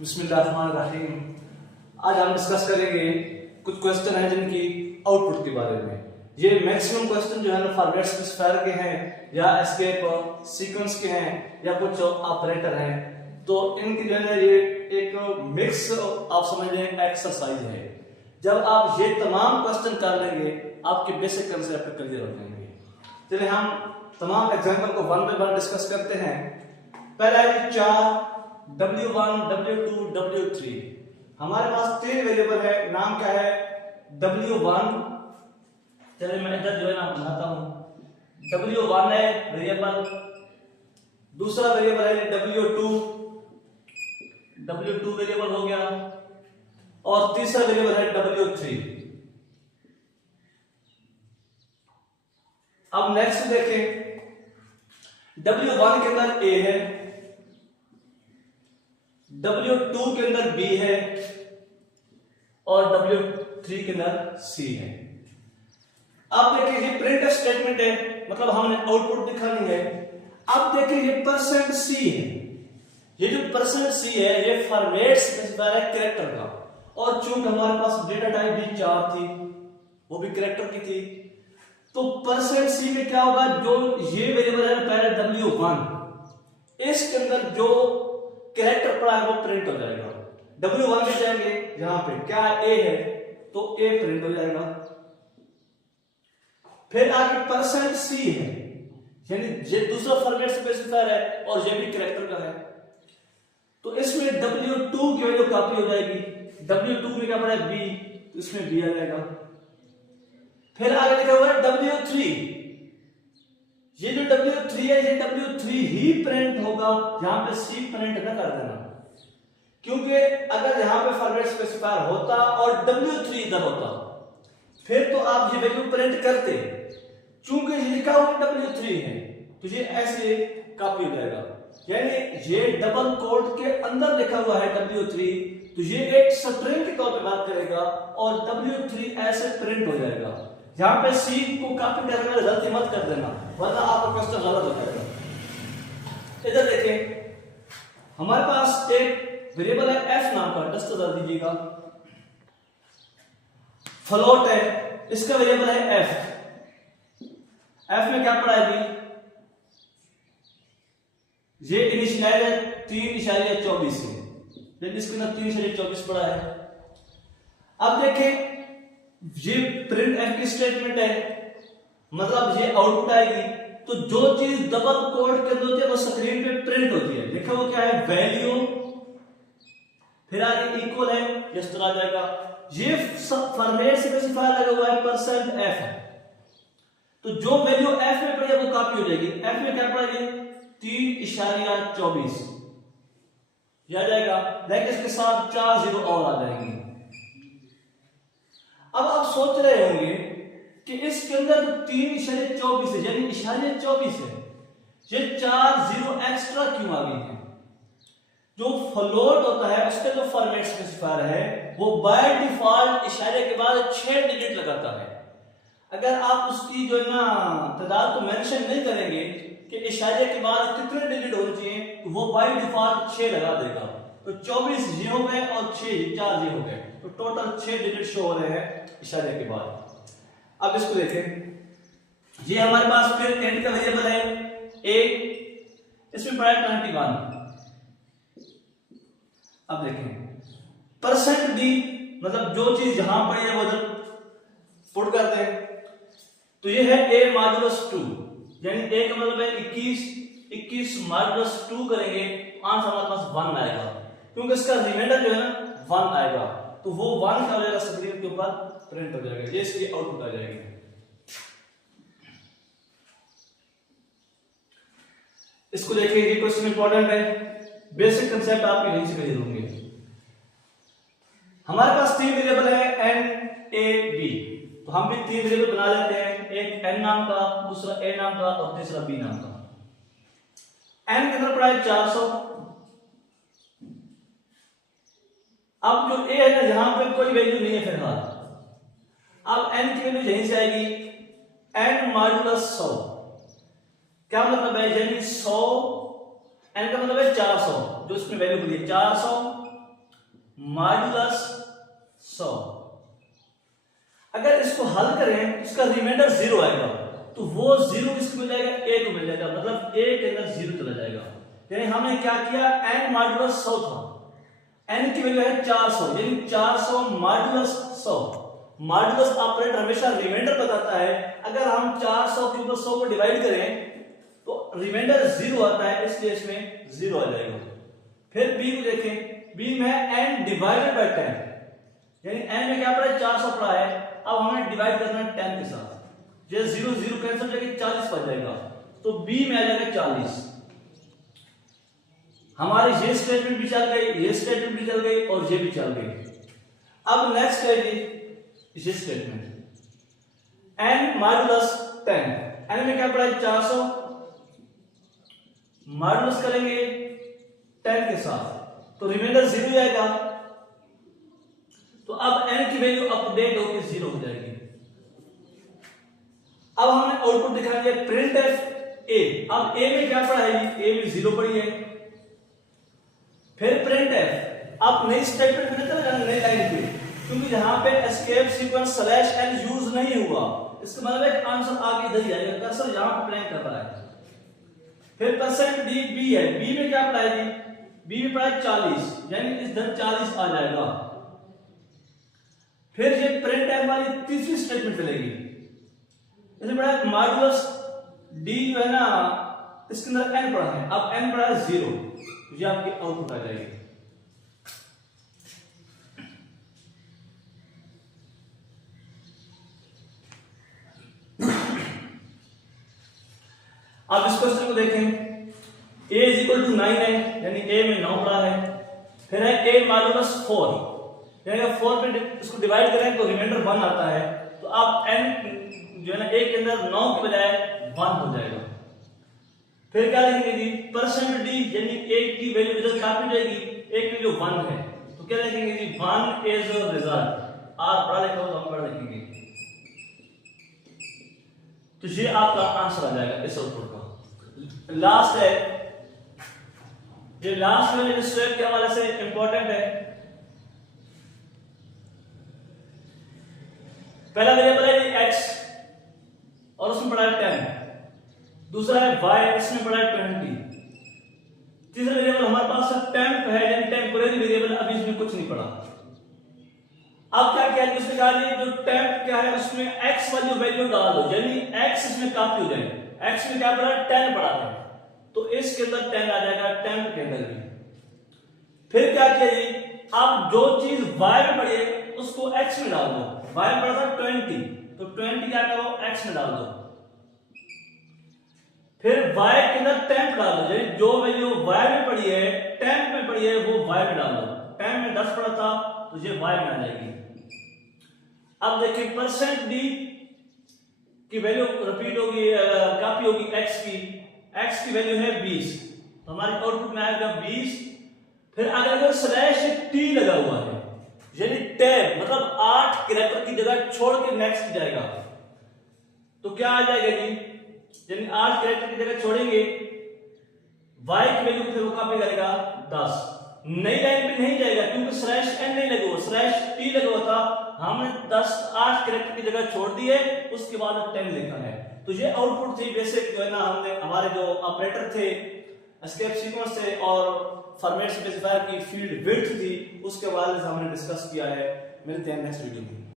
बिस्मिल्लाहिर्रहमानिर्रहीम। आज हम डिस्कस करेंगे कुछ क्वेश्चन हैं जिनकी आउटपुट के बारे में। ये मैक्सिमम क्वेश्चन जो है ना फॉरवर्ड स्पेसिफायर के हैं या एस्केप सीक्वेंस के हैं या कुछ ऑपरेटर हैं, तो इनकी जो है ये एक मिक्स आप समझ लें एक्सरसाइज है। जब आप ये तमाम क्वेश्चन कर लेंगे आपके बेसिक कंसेप्ट क्लियर हो जाएंगे। चलिए हम तमाम एग्जांपल को वन बाय वन डिस्कस करते हैं। पहला है 4 W1 W2 W3। हमारे पास तीन वेरिएबल है, नाम क्या है W1। चलिए मैं इधर जो है ना बनाता हूं। W1 है वेरिएबल, दूसरा वेरिएबल है W2 वेरिएबल हो गया, और तीसरा वेरिएबल है W3। अब नेक्स्ट देखें, W1 के अंदर A है, W2 के अंदर B है और W3 के अंदर C है। अब देखिए ये प्रिंट स्टेटमेंट है, मतलब हमने आउटपुट दिखानी है। अब देखिए ये %C है, ये जो %C है ये फॉर्मेट स्पेसिफायर है कैरेक्टर का, और चूंकि हमारे पास डेटा टाइप भी 4 थी, वो भी कैरेक्टर की थी, तो %C में क्या होगा, जो ये वेरिएबल है पहले W1, इसके अंदर जो कैरेक्टर पड़ा है वो प्रिंट हो जाएगा। W1 में जाएंगे, यहां पे क्या A है तो A प्रिंट हो जाएगा। फिर आगे %C है, यानी ये दूसरा फॉर्मेट स्पेसिफायर है और ये भी कैरेक्टर का है, तो इसमें W2 की वैल्यू कॉपी हो जाएगी। W2 में क्या पड़ा है B, तो इसमें B आ जाएगा। फिर आगे लिखा हुआ है W3, ये जो W3 है ये W3 ही प्रिंट होगा, यहां पे C प्रिंट न कर देना, क्योंकि अगर यहां पे फॉरवर्ड स्पेसिफायर होता और W3 इधर होता फिर तो आप ये वैल्यू प्रिंट करते। चूंकि ये लिखा हुआ W3 है तो ये ऐसे कॉपी हो जाएगा, यानी ये डबल कोट के अंदर लिखा हुआ है W3, तो ये एक स्ट्रिंग के तौर पे बात करेगा और W3 ऐसे प्रिंट हो जाएगा। यहां पे C को कॉपी करने में गलती मत कर देना, वरना आपका क्वेश्चन गलत हो जाएगा। इधर देखें, हमारे पास एक वेरिएबल है F नाम का, टेस्ट कर दीजिएगा, फ्लोट है, इसका वेरिएबल है F। F में क्या पड़ा है, ये इनिशियलाइज है 3.24 से, लेकिन इसके अंदर 3.24 पड़ा है। अब देखें ये प्रिंट एफ की स्टेटमेंट है, मतलब ये आउटपुट आएगी, तो जो चीज डबल कोड के अंदर होती है वो स्क्रीन पे प्रिंट होती है। लिखा हुआ क्या है, वैल्यू, फिर आगे इक्वल है, इस तरह आ जाएगा। ये फॉर्मेट स्पेसिफायर लगा हुआ है %F है, तो जो वैल्यू F में पड़ी है वो कॉपी हो जाएगी। F में क्या पड़ेगी 3.24 आ जाएगा, लेकिन इसके साथ 4 0 और आ जाएंगे। अब आप सोच रहे होंगे कि इसके अंदर 3.24 है, यानी 24 है, ये 4 0 एक्स्ट्रा क्यों आ गई है। जो फ्लोट होता है उसका जो फॉर्मेट स्पेसिफायर है वो बाय डिफॉल्ट इशारे के बाद 6 डिजिट लगाता है। अगर आप उसकी जो है ना तादाद को मेंशन नहीं करेंगे कि इशारे के बाद कितने डिजिट होने चाहिए, तो वो बाय डिफॉल्ट 6 लगा देगा। तो 24 ये हो गए और 4 ये हो गए, तो टोटल 6 डिजिट शो हो रहे हैं इशारे के बाद। अब इसको देखें, ये हमारे पास फिर एंड का वेरिएबल है A, इसमें पड़ा है 21। अब देखें %D, मतलब जो चीज जहां पड़ी है वो उधर पुट करते हैं, तो ये है A मॉडुलस 2, यानी A का मतलब है 21 मॉडुलस 2 करेंगे आंसर हमारे पास 1 आएगा, क्योंकि इसका रिमाइंडर जो है ना 1 आएगा, तो वो 1 का वजह स्क्रीन के ऊपर प्रिंट हो जाएगा, ये इसकी आउटपुट आ जाएगी। इसको देखिए, ये क्वेश्चन इंपॉर्टेंट है, बेसिक कंसेप्ट आपके यहीं से क्लियर होंगे। हमारे पास 3 वेरिएबल है N A B, तो हम भी 3 वेरिएबल बना लेते हैं, एक N नाम का, दूसरा A नाम का और तीसरा B नाम का। N के अंदर पड़ा है 400। अब जो A है ना, यहां पे कोई वैल्यू नहीं है फिलहाल, अब N की वैल्यू यहीं से आएगी, N मॉडुलस 100। क्या मतलब है, यानी 100 n का मतलब है 400, जो इसमें वैल्यू मिली है 400 मॉड्यूलस 100। अगर इसको हल करें इसका रिमाइंडर 0 आएगा, तो वो 0 किसको मिल जाएगा, a को मिल जाएगा, मतलब a के अंदर 0 चला जाएगा। यानी हमने क्या किया, n मॉड्यूलस 100 था, n की वैल्यू है 400, यानी 400 मॉड्यूलस 100। मॉड्यूलस ऑपरेटर हमेशा रिमाइंडर बताता है, अगर हम 400 के ऊपर 100 को डिवाइड करें तो रिमाइंडर 0 आता है, इसलिए इसमें 0 आ जाएगा। फिर b को देखें, b में है n डिवाइडेड बाय 10, यानी n में क्या पड़ा है, 400 पड़ा है, अब हमें डिवाइड करना है 10 के साथ, ये 0 0 कैंसिल हो जाएगा, 40 बच जाएगा, तो b में आ जाएगा 40। हमारी ये स्टेटमेंट भी चल गई, ये स्टेटमेंट भी चल गई और ये भी चल गई। अब नेक्स्ट है जी ये स्टेटमेंट n मॉड्यूलस 10, n में क्या पड़ा है 400, मॉड्यूलस करेंगे 10 के साथ तो रिमाइंडर 0 आएगा, तो अब n की वैल्यू अपडेट होकर 0 हो जाएगी। अब हमें आउटपुट दिखाएंगे printf a। अब a में क्या पड़ा है, a में 0 पड़ी है। फिर printf, आप नई स्टेटमेंट में चले जाना, नई लाइन पे, क्योंकि यहां पे एस्केप सीक्वेंस /n यूज नहीं हुआ, इसका मतलब है आंसर आगे इधर ही आएगा, कर्सर यहां पे प्लेन कर रहा है। फिर %d b है, b में क्या पड़ा है जी, b में पड़ा है 40, यानी इधर 40 आ जाएगा। फिर ये printf वाली तीसरी स्टेटमेंट चलेगी, इसमें पड़ा है मॉड्यूलस d जो है ना, इसके अंदर n पड़ा है, अब n पड़ा है 0, तो ये आपकी आउटपुट आ जाएगी। अब इस क्वेश्चन को देखें, a = 9 है, यानी a में 9 पड़ा है। फिर है a मॉड्यूलस 4, यानी अगर 4 पे इसको डिवाइड करें तो रिमाइंडर 1 आता है, तो अब n जो है ना a के अंदर 9 के बजाय 1 हो जाएगा। फिर क्या लिखेंगे जी, %d, यानी a की वैल्यू इधर काफी जाएगी, a की वैल्यू 1 है, तो क्या लिखेंगे जी, 1 इज रिजल्ट, r बड़ा लिखा हो तो हम बड़ा लिखेंगे, तो ये आपका आंसर आ जाएगा इस आउटपुट का। लास्ट है, ये लास्ट में स्टेप के हवाले से इंपॉर्टेंट है। पहला वेरिएबल है x और उसमें पड़ा है 10, दूसरा है y, इसमें पड़ा है 20, तीसरा वेरिएबल हमारे पास टेम्प है, यानी टेम्पोरेरी वेरिएबल, अभी इसमें कुछ नहीं पड़ा। अब क्या किया, उसने कहा जो टेम्प क्या है उसमें x वाली वैल्यू डाल दो, यानी x इसमें कॉपी हो जाए। x में क्या पड़ा है, 10 पड़ा है, तो इसके अंदर 10 आ जाएगा, टेम्प के अंदर भी। फिर क्या किया जी, आप जो चीज y में पड़ी है उसको x में डाल दो, y में पड़ा था 20, तो 20 क्या करो, x में डाल दो। फिर y के अंदर टेम्प डाल दो, यानी जो वैल्यू y में पड़ी है, टेम्प में पड़ी है, वो y में डाल दो। टेम्प में 10 पड़ा था, तो ये y में आ जाएगी। अब देखिए %d की वैल्यू रिपीट होगी, कॉपी होगी x की वैल्यू है 20, तो हमारे आउटपुट में आएगा 20। फिर अगर /t लगा हुआ है, यानी टैब मतलब 8 कैरेक्टर की जगह छोड़ के नेक्स्ट जाएगा, तो क्या आ जाएगा जी, यानी 8 कैरेक्टर की जगह छोड़ेंगे, y की वैल्यू फिर वो कॉपी करेगा 10। नई लाइन पे नहीं जाएगा क्योंकि /n नहीं लगा हुआ, /t लगा हुआ था, हमने 8 कैरेक्टर की जगह छोड़ दिए, उसके बाद 10 लिखा है। तो ये आउटपुट थी बेसिक जो है ना, हमने हमारे जो ऑपरेटर थे, एस्केप सीक्वेंस थे और फॉर्मेट स्पेसिफायर की फील्ड विड्थ थी, उसके बारे में हमने डिस्कस किया है। मिलते हैं नेक्स्ट वीडियो में।